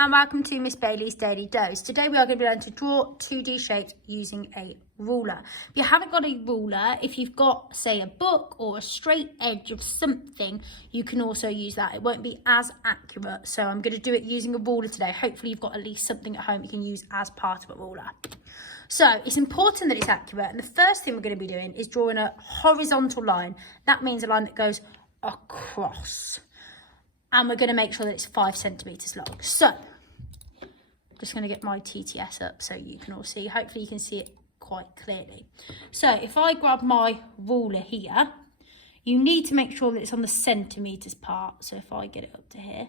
and welcome to Miss Bailey's Daily Dose. Today we are going to be learning to draw 2D shapes using a ruler. If you haven't got a ruler, if you've got, say, a book or a straight edge of something, you can also use that. It won't be as accurate, so I'm going to do it using a ruler today. Hopefully you've got at least something at home you can use as part of a ruler. So it's important that it's accurate, and the first thing we're going to be doing is drawing a horizontal line. That means a line that goes across. And we're going to make sure that it's 5 centimetres long. So, I'm just going to get my TTS up so you can all see. Hopefully you can see it quite clearly. So, if I grab my ruler here, you need to make sure that it's on the centimetres part. So, if I get it up to here,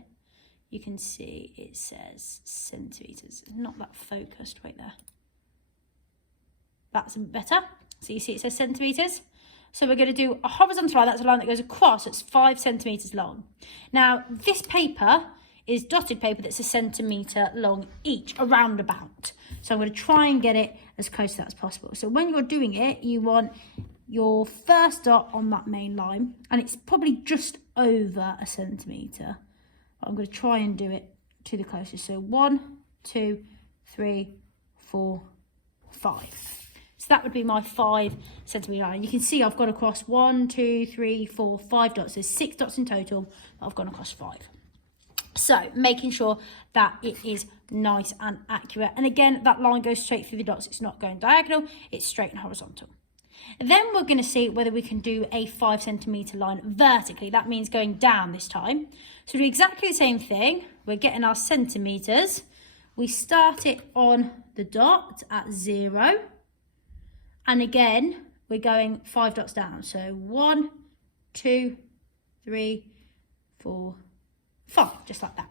you can see it says centimetres. Not that focused, wait there. That's better. So, you see it says centimetres. So we're going to do a horizontal line. That's a line that goes across. It's 5 centimetres long. Now, this paper is dotted paper that's a centimetre long each, around about. So I'm going to try and get it as close to that as possible. So when you're doing it, you want your first dot on that main line, and it's probably just over a centimetre. I'm going to try and do it to the closest. So 1, 2, 3, 4, 5. So that would be my 5 centimetre line. You can see I've gone across 1, 2, 3, 4, 5 dots. There's 6 dots in total, but I've gone across 5. So making sure that it is nice and accurate. And again, that line goes straight through the dots. It's not going diagonal, it's straight and horizontal. And then we're going to see whether we can do a 5 centimetre line vertically. That means going down this time. So we do exactly the same thing. We're getting our centimetres. We start it on the dot at 0. And again, we're going 5 dots down. So 1, 2, 3, 4, 5, just like that.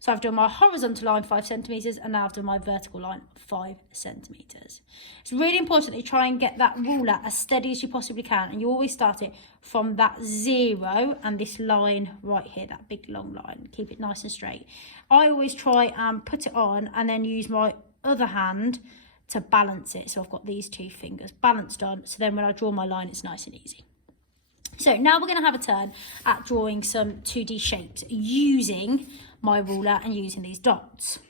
So I've done my horizontal line 5 centimetres, and now I've done my vertical line 5 centimetres. It's really important that you try and get that ruler as steady as you possibly can, and you always start it from that 0 and this line right here, that big long line. Keep it nice and straight. I always try and put it on and then use my other hand to balance it. So I've got these 2 fingers balanced on, so then when I draw my line it's nice and easy. So now we're going to have a turn at drawing some 2D shapes using my ruler and using these dots.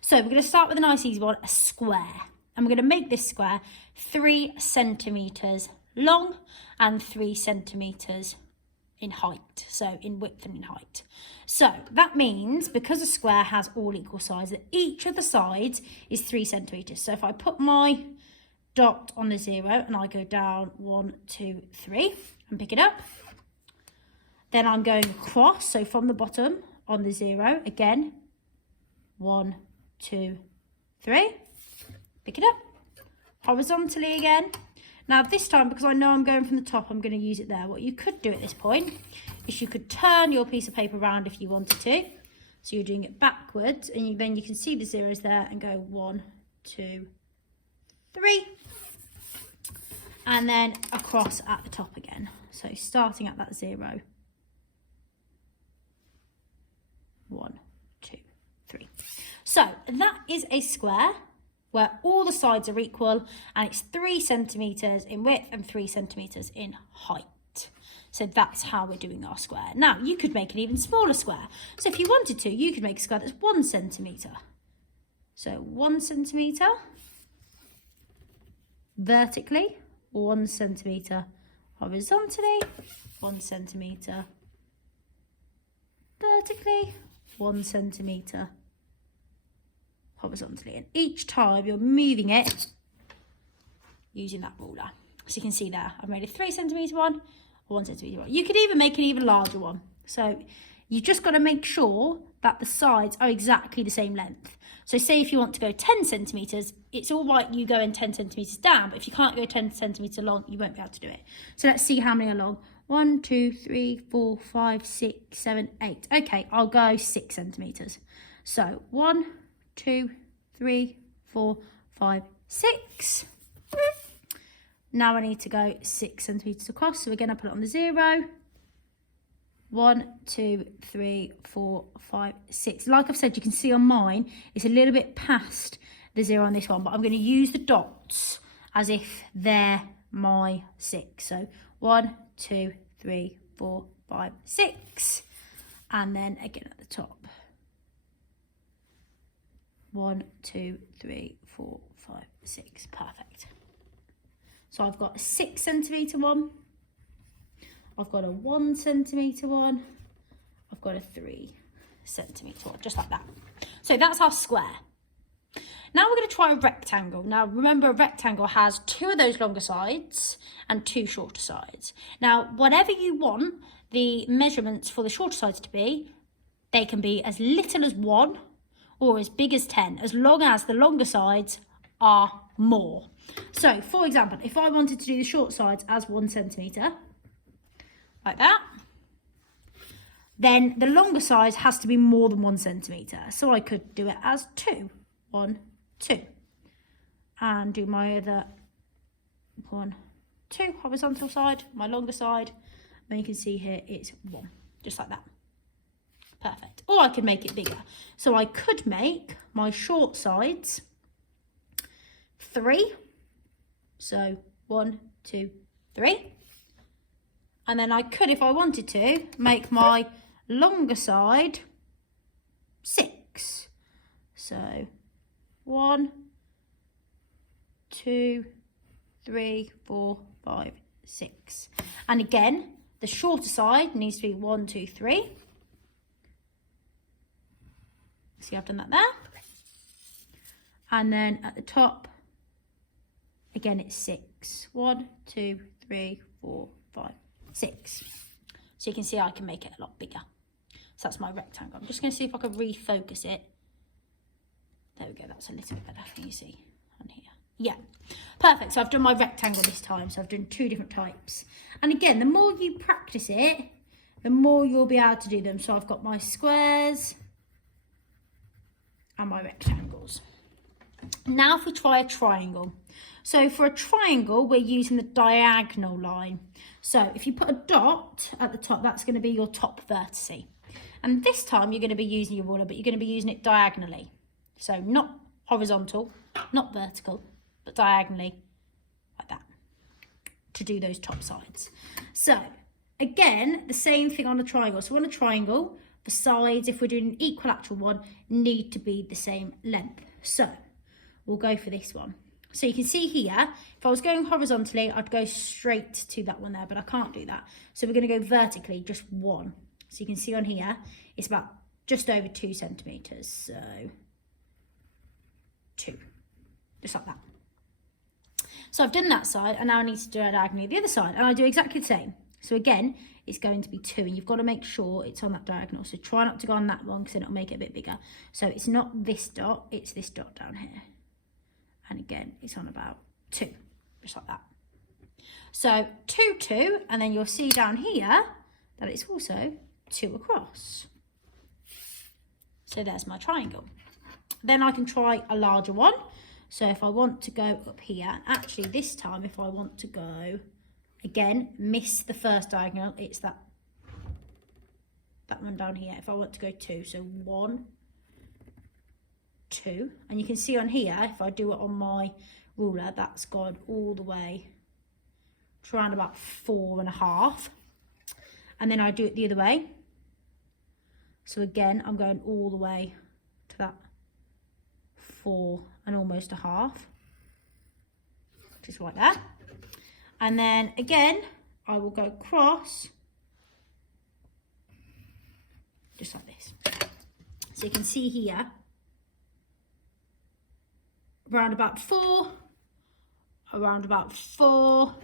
So we're going to start with a nice easy one, a square, and we're going to make this square 3 centimetres long and 3 centimetres in height, so in width and in height. So that means, because a square has all equal sides, that each of the sides is 3 centimetres. So if I put my dot on the 0 and I go down 1, 2, 3 and pick it up, then I'm going across, so from the bottom on the 0 again, 1, 2, 3, pick it up, horizontally again. Now this time, because I know I'm going from the top, I'm going to use it there. What you could do at this point is you could turn your piece of paper around if you wanted to. So you're doing it backwards, and then you can see the zeros there and go 1, 2, 3. And then across at the top again. So starting at that 0. 1, 2, 3. So that is a square where all the sides are equal, and it's 3 centimetres in width and 3 centimetres in height. So that's how we're doing our square. Now, you could make an even smaller square. So if you wanted to, you could make a square that's 1 centimetre. So 1 centimetre vertically, 1 centimetre horizontally, 1 centimetre vertically, 1 centimetre horizontally, and each time you're moving it using that ruler. So you can see there, I've made a 3 centimetre one, a 1 centimetre one. You could even make an even larger one. So you've just got to make sure that the sides are exactly the same length. So say if you want to go 10 centimetres, it's all right you going 10 centimetres down, but if you can't go 10 centimetres long, you won't be able to do it. So let's see how many are long. 1, 2, 3, 4, 5, 6, 7, 8. Okay, I'll go 6 centimetres. So 1, 2, 3, 4, 5, 6. Now I need to go 6 centimetres across. So again, I put it on the 0. 1, 2, 3, 4, 5, 6. Like I've said, you can see on mine, it's a little bit past the 0 on this one, but I'm going to use the dots as if they're my 6. So 1, 2, 3, 4, 5, 6. And then again at the top. 1, 2, 3, 4, 5, 6. Perfect. So I've got a 6 centimetre one. I've got a 1 centimetre one. I've got a 3 centimetre one, just like that. So that's our square. Now we're going to try a rectangle. Now remember, a rectangle has 2 of those longer sides and 2 shorter sides. Now whatever you want the measurements for the shorter sides to be, they can be as little as 1 or as big as 10, as long as the longer sides are more. So for example, if I wanted to do the short sides as 1 centimetre, like that, then the longer side has to be more than 1 centimetre. So I could do it as 2, 1, 2, and do my other 1, 2 horizontal side, my longer side, and you can see here it's 1, just like that. Perfect. Or I could make it bigger. So I could make my short sides 3, so 1, 2, 3, and then I could, if I wanted to, make my longer side 6, so 1, 2, 3, 4, 5, 6. And again, the shorter side needs to be 1, 2, 3. See, I've done that there. And then at the top, again, it's 6. 1, 2, 3, 4, 5, 6. So you can see I can make it a lot bigger. So that's my rectangle. I'm just going to see if I can refocus it. There we go, that's a little bit better. Can you see on here? Yeah, perfect. So I've done my rectangle this time. So I've done 2 different types. And again, the more you practice it, the more you'll be able to do them. So I've got my squares and my rectangles. Now if we try a triangle. So for a triangle, we're using the diagonal line. So if you put a dot at the top, that's going to be your top vertice. And this time you're going to be using your ruler, but you're going to be using it diagonally. So not horizontal, not vertical, but diagonally, like that, to do those top sides. So again, the same thing on a triangle. So on a triangle, the sides, if we're doing an equilateral one, need to be the same length. So we'll go for this one. So you can see here, if I was going horizontally, I'd go straight to that one there, but I can't do that. So we're going to go vertically, just 1. So you can see on here, it's about just over 2 centimetres. So 2, just like that. So I've done that side, and now I need to do it diagonally the other side, and I do exactly the same. So again, it's going to be 2, and you've got to make sure it's on that diagonal. So try not to go on that one, because then it'll make it a bit bigger. So it's not this dot, it's this dot down here. And again, it's on about 2, just like that. So 2, 2, and then you'll see down here that it's also 2 across. So there's my triangle. Then I can try a larger one. So if I want to go up here, actually this time if I want to go, again, miss the first diagonal, it's that one down here. If I want to go 2, so 1, 2, and you can see on here, if I do it on my ruler, that's gone all the way to around about 4.5, and then I do it the other way. So again, I'm going all the way to that 4 and almost a half, just like that. And then again, I will go across, just like this. So you can see here, around about 4, around about 4,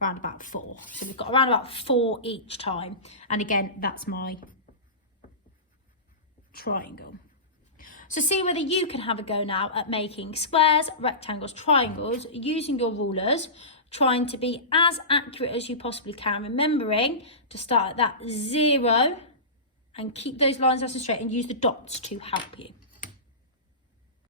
around about 4. So we've got around about 4 each time. And again, that's my triangle. So see whether you can have a go now at making squares, rectangles, triangles, using your rulers, trying to be as accurate as you possibly can, remembering to start at that 0 and keep those lines nice and straight and use the dots to help you.